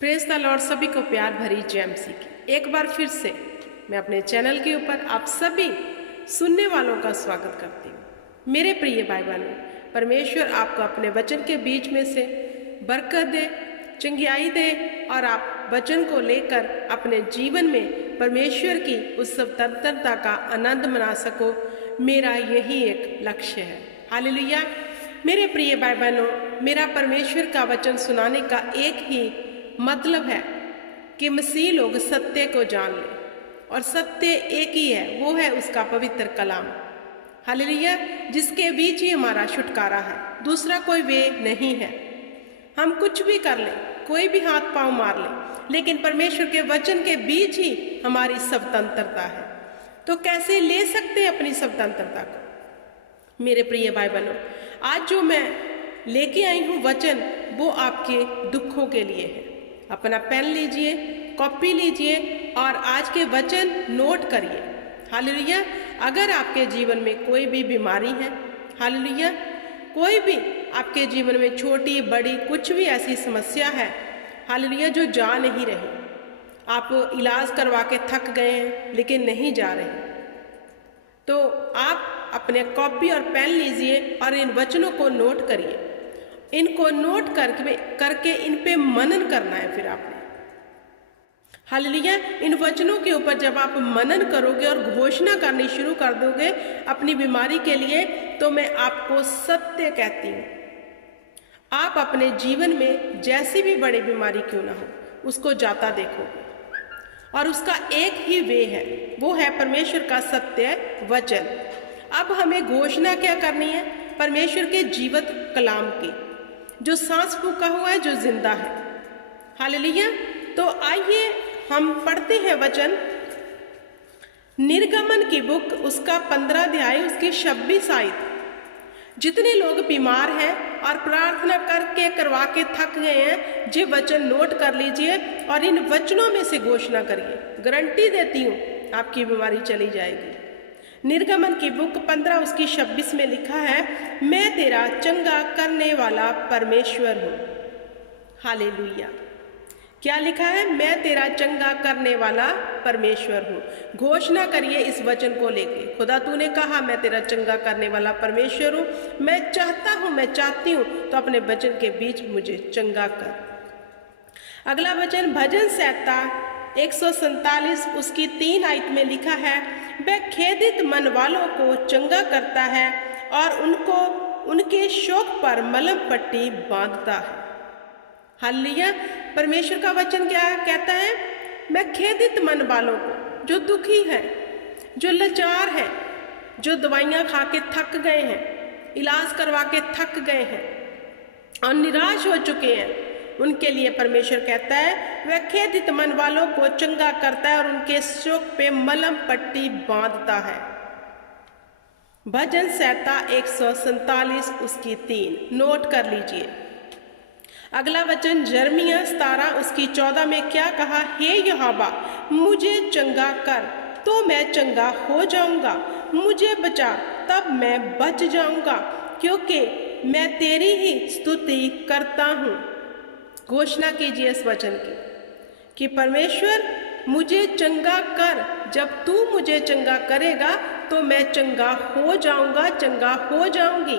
Praise the Lord. सभी को प्यार भरी जय मसीह की एक बार फिर से मैं अपने चैनल के ऊपर आप सभी सुनने वालों का स्वागत करती हूँ। मेरे प्रिय भाई बहनों, परमेश्वर आपको अपने वचन के बीच में से बरकत दे, चंगियाई दे और आप वचन को लेकर अपने जीवन में परमेश्वर की उस स्वतंत्रता का आनंद मना सको। मेरा यही एक लक्ष्य है। हालेलुया। मेरे प्रिय भाई बहनों, मेरा परमेश्वर का वचन सुनाने का एक ही मतलब है कि मसीह लोग सत्य को जान लें, और सत्य एक ही है, वो है उसका पवित्र कलाम। हालेलुया। जिसके बीच ही हमारा छुटकारा है, दूसरा कोई वे नहीं है। हम कुछ भी कर लें, कोई भी हाथ पांव मार लें, लेकिन परमेश्वर के वचन के बीच ही हमारी स्वतंत्रता है। तो कैसे ले सकते हैं अपनी स्वतंत्रता को? मेरे प्रिय भाई बहनों, आज जो मैं लेके आई हूँ वचन, वो आपके दुखों के लिए है। अपना पेन लीजिए, कॉपी लीजिए और आज के वचन नोट करिए। हालेलुया। अगर आपके जीवन में कोई भी बीमारी है, हालेलुया, कोई भी आपके जीवन में छोटी बड़ी कुछ भी ऐसी समस्या है, हालेलुया, जो जा नहीं रही, आप इलाज करवा के थक गए हैं लेकिन नहीं जा रहे, तो आप अपने कॉपी और पेन लीजिए और इन वचनों को नोट करिए। इनको नोट करके इन पे मनन करना है। फिर आपने, हालेलुया, इन वचनों के ऊपर जब आप मनन करोगे और घोषणा करनी शुरू कर दोगे अपनी बीमारी के लिए, तो मैं आपको सत्य कहती हूँ, आप अपने जीवन में जैसी भी बड़ी बीमारी क्यों ना हो, उसको जाता देखोगे। और उसका एक ही वे है, वो है परमेश्वर का सत्य वचन। अब हमें घोषणा क्या करनी है? परमेश्वर के जीवित कलाम की, जो सांस फूका हुआ है, जो जिंदा है। हालेलुया। तो आइए हम पढ़ते हैं वचन, निर्गमन की बुक, उसका 15 अध्याय, उसकी 26 आयत। जितने लोग बीमार हैं और प्रार्थना करके करवा के थक गए हैं, ये वचन नोट कर लीजिए और इन वचनों में से घोषणा करिए। गारंटी देती हूँ आपकी बीमारी चली जाएगी। निर्गमन की बुक 15 उसकी 26 में लिखा है, मैं तेरा चंगा करने वाला परमेश्वर हूँ। हालेलुया। क्या लिखा है? मैं तेरा चंगा करने वाला परमेश्वर हूँ। घोषणा करिए इस वचन को लेके, खुदा तूने कहा मैं तेरा चंगा करने वाला परमेश्वर हूँ, मैं चाहता हूँ, मैं चाहती हूँ, तो अपने वचन के बीच मुझे चंगा कर। अगला वचन भजन संहिता 147 उसकी 3 आयत में लिखा है, वह खेदित मन वालों को चंगा करता है और उनको उनके शोक पर मलहम पट्टी बांधता है। हालेलुया। परमेश्वर का वचन क्या कहता है? मैं खेदित मन वालों को, जो दुखी है, जो लाचार है, जो दवाइयाँ खा के थक गए हैं, इलाज करवा के थक गए हैं और निराश हो चुके हैं, उनके लिए परमेश्वर कहता है वह खेदित मन वालों को चंगा करता है और उनके शोक पे मलहम पट्टी बांधता है। भजन संहिता 147 उसकी 3 नोट कर लीजिए। अगला वचन यिर्मयाह 17 उसकी 14 में क्या कहा? हे यहोवा, मुझे चंगा कर तो मैं चंगा हो जाऊंगा, मुझे बचा तब मैं बच जाऊंगा, क्योंकि मैं तेरी ही स्तुति करता हूँ। घोषणा कीजिए इस वचन की कि परमेश्वर मुझे चंगा कर, जब तू मुझे चंगा करेगा तो मैं चंगा हो जाऊंगा, चंगा हो जाऊंगी,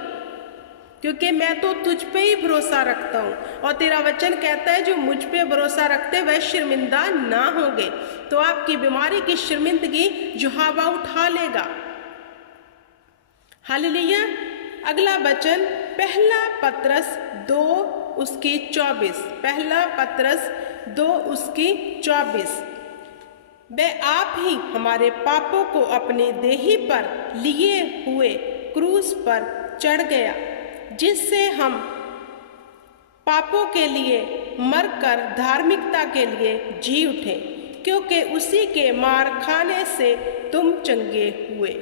क्योंकि मैं तो तुझ पे ही भरोसा रखता हूँ। और तेरा वचन कहता है जो मुझ पे भरोसा रखते वह शर्मिंदा ना होंगे। तो आपकी बीमारी की शर्मिंदगी यहोवा उठा लेगा। हालेलुया। अगला वचन पहला पतरस 2 उसकी 24, पहला पतरस 2 उसकी 24, वह आप ही हमारे पापों को अपने देही पर लिए हुए क्रूस पर चढ़ गया, जिससे हम पापों के लिए मरकर धार्मिकता के लिए जी उठे, क्योंकि उसी के मार खाने से तुम चंगे हुए।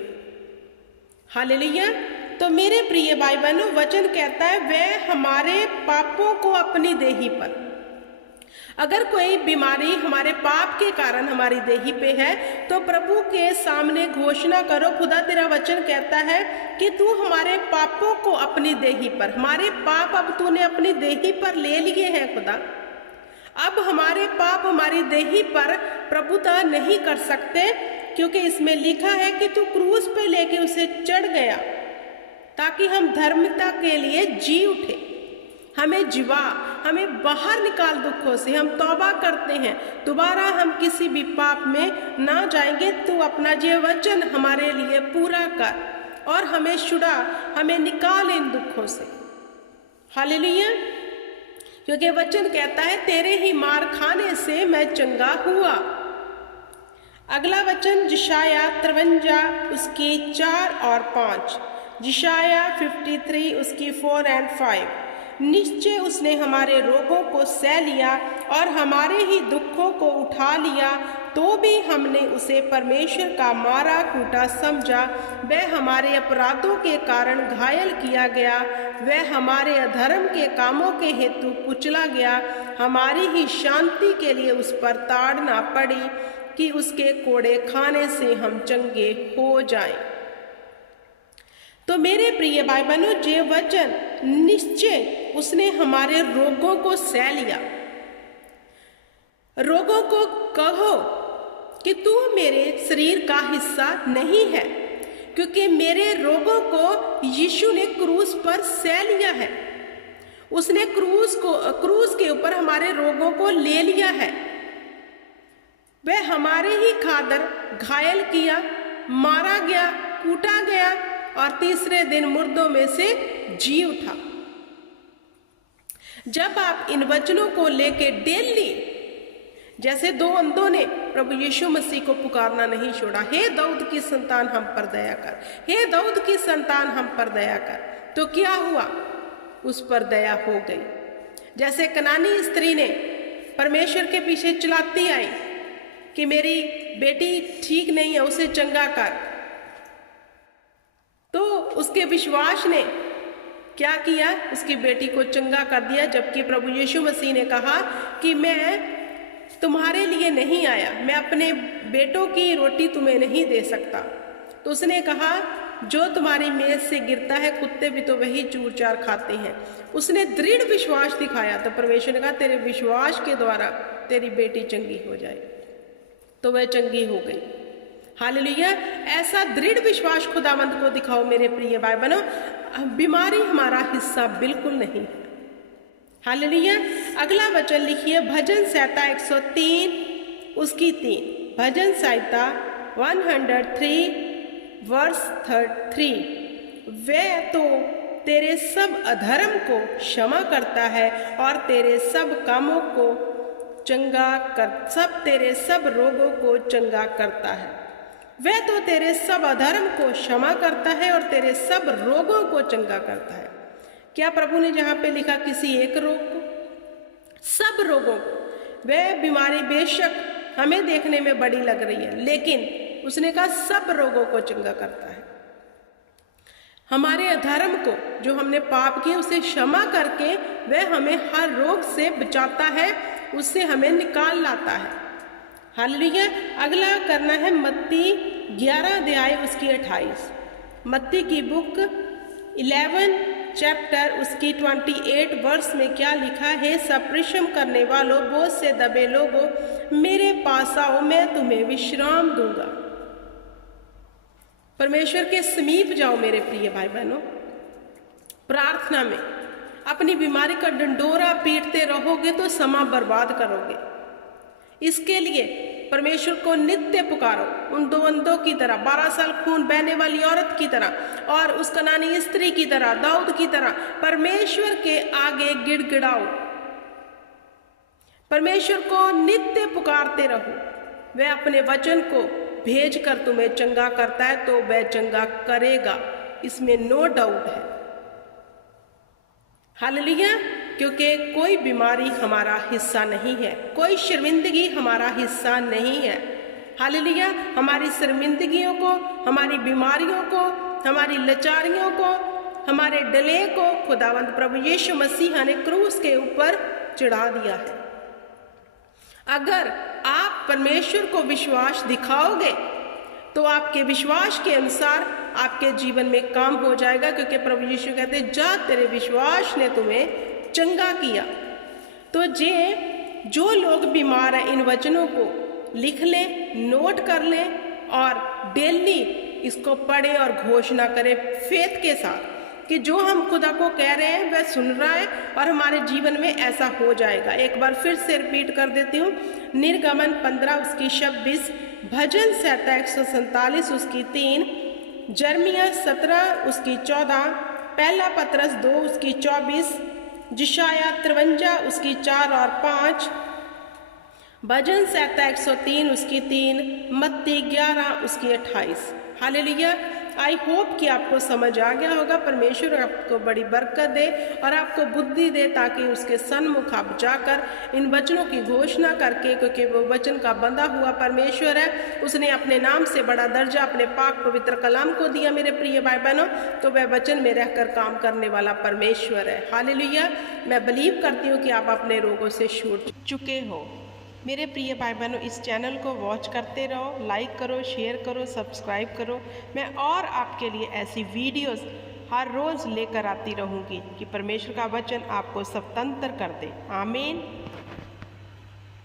हालेलुया। तो मेरे प्रिय भाई बहनों, वचन कहता है वह हमारे पापों को अपनी देही पर, अगर कोई बीमारी हमारे पाप के कारण हमारी देही पे है, तो प्रभु के सामने घोषणा करो, खुदा तेरा वचन कहता है कि तू हमारे पापों को अपनी देही पर, हमारे पाप अब तूने अपनी देही पर ले लिए हैं खुदा, अब हमारे पाप हमारी देही पर प्रभुता नहीं कर सकते, क्योंकि इसमें लिखा है कि तू क्रूस पे लेके उसे चढ़ गया ताकि हम धर्मिकता के लिए जी उठे, हमें जीवा, हमें बाहर निकाल दुखों से। हम तौबा करते हैं, दोबारा हम किसी भी पाप में ना जाएंगे। तू अपना ये वचन हमारे लिए पूरा कर और हमें छुड़ा, हमें निकाल इन दुखों से। हालेलुया। क्योंकि वचन कहता है तेरे ही मार खाने से मैं चंगा हुआ। अगला वचन यशाया 53 उसकी 4 और 5, यशाया 53 उसकी 4 और 5। निश्चय उसने हमारे रोगों को सह लिया और हमारे ही दुखों को उठा लिया, तो भी हमने उसे परमेश्वर का मारा कूटा समझा। वह हमारे अपराधों के कारण घायल किया गया, वह हमारे अधर्म के कामों के हेतु कुचला गया। हमारी ही शांति के लिए उस पर ताड़ना पड़ी कि उसके कोड़े खाने से हम चंगे हो जाएं। तो मेरे प्रिय भाई बहनों, ये वचन निश्चय उसने हमारे रोगों को सह लिया। रोगों को कहो कि तू मेरे शरीर का हिस्सा नहीं है, क्योंकि मेरे रोगों को यीशु ने क्रूस पर सह लिया है। उसने क्रूस के ऊपर हमारे रोगों को ले लिया है। वह हमारे ही खातिर घायल किया, मारा गया, कूटा गया और तीसरे दिन मुर्दों में से जी उठा। जब आप इन वचनों को लेके डेली, जैसे दो अंधों ने प्रभु यीशु मसीह को पुकारना नहीं छोड़ा, हे दाऊद की संतान हम पर दया कर, हे दाऊद की संतान हम पर दया कर, तो क्या हुआ? उस पर दया हो गई। जैसे कनानी स्त्री ने परमेश्वर के पीछे चिल्लाती आई कि मेरी बेटी ठीक नहीं है, उसे चंगा कर, तो उसके विश्वास ने क्या किया? उसकी बेटी को चंगा कर दिया। जबकि प्रभु यीशु मसीह ने कहा कि मैं तुम्हारे लिए नहीं आया, मैं अपने बेटों की रोटी तुम्हें नहीं दे सकता। तो उसने कहा जो तुम्हारी मेज से गिरता है कुत्ते भी तो वही चूर चार खाते हैं। उसने दृढ़ विश्वास दिखाया, तो परमेश्वर ने कहा तेरे विश्वास के द्वारा तेरी बेटी चंगी हो जाए, तो वह चंगी हो गई। हालेलुया। ऐसा दृढ़ विश्वास खुदावंत को दिखाओ मेरे प्रिय भाई बहनों। बीमारी हमारा हिस्सा बिल्कुल नहीं है। हालेलुया। अगला वचन लिखिए भजन संहिता 103 उसकी 3, भजन संहिता 103 वर्स 3। वह तो तेरे सब अधर्म को क्षमा करता है और तेरे सब कामों को तेरे सब रोगों को चंगा करता है। वह तो तेरे सब अधर्म को क्षमा करता है और तेरे सब रोगों को चंगा करता है। क्या प्रभु ने जहाँ पे लिखा किसी एक रोग को? सब रोगों को। वह बीमारी बेशक हमें देखने में बड़ी लग रही है, लेकिन उसने कहा सब रोगों को चंगा करता है। हमारे अधर्म को, जो हमने पाप किए, उसे क्षमा करके वह हमें हर रोग से बचाता है, उससे हमें निकाल लाता है। हालेलुया। अगला करना है मत्ती 11 अध्याय उसकी 28। मत्ती की बुक 11 चैप्टर उसकी 28 वर्ष में क्या लिखा है? सब परिश्रम करने वालों, बोझ से दबे लोगों, मेरे पास आओ, मैं तुम्हें विश्राम दूंगा। परमेश्वर के समीप जाओ मेरे प्रिय भाई बहनों। प्रार्थना में अपनी बीमारी का डंडोरा पीटते रहोगे तो समय बर्बाद करोगे। इसके लिए परमेश्वर को नित्य पुकारो, उन दो अंधों की तरह, 12 साल खून बहने वाली औरत की तरह और उस कनानी स्त्री की तरह, दाऊद की तरह परमेश्वर के आगे गिड़गिड़ाओ। परमेश्वर को नित्य पुकारते रहो। वह अपने वचन को भेज कर तुम्हें चंगा करता है, तो वह चंगा करेगा, इसमें नो डाउट है। हालेलुया। क्योंकि कोई बीमारी हमारा हिस्सा नहीं है, कोई शर्मिंदगी हमारा हिस्सा नहीं है। हालेलुया। हमारी शर्मिंदगियों को, हमारी बीमारियों को, हमारी लाचारियों को, हमारे डले को खुदावंद प्रभु यीशु मसीह ने क्रूस के ऊपर चढ़ा दिया है। अगर आप परमेश्वर को विश्वास दिखाओगे तो आपके विश्वास के अनुसार आपके जीवन में काम हो जाएगा, क्योंकि प्रभु यीशु कहते जा तेरे विश्वास ने तुम्हें चंगा किया। तो जे जो लोग बीमार हैं इन वचनों को लिख लें, नोट कर लें और डेली इसको पढ़ें और घोषणा करें फेथ के साथ कि जो हम खुदा को कह रहे हैं वह सुन रहा है और हमारे जीवन में ऐसा हो जाएगा। एक बार फिर से रिपीट कर देती हूँ। निर्गमन 15 उसकी 26, भजन 147 उसकी 3, जर्मिया 17 उसकी 14, पहला पतरस 2 उसकी 24, जिशाया 53 उसकी 4 और 5, भजन 103 उसकी 3, मत्ती 11 उसकी 28। हालेलुया। आई होप कि आपको समझ आ गया होगा। परमेश्वर आपको बड़ी बरकत दे और आपको बुद्धि दे ताकि उसके सन्मुख आप जाकर इन वचनों की घोषणा करके, क्योंकि वो वचन का बंधा हुआ परमेश्वर है, उसने अपने नाम से बड़ा दर्जा अपने पाक पवित्र कलाम को दिया। मेरे प्रिय भाई बहनों, तो वह वचन में रहकर काम करने वाला परमेश्वर है। हालेलुया। मैं बिलीव करती हूँ कि आप अपने रोगों से छूट चुके हो। मेरे प्रिय भाई बहनों, इस चैनल को वॉच करते रहो, लाइक करो, शेयर करो, सब्सक्राइब करो। मैं और आपके लिए ऐसी वीडियोस हर रोज़ लेकर आती रहूँगी कि परमेश्वर का वचन आपको स्वतंत्र कर दे। आमीन।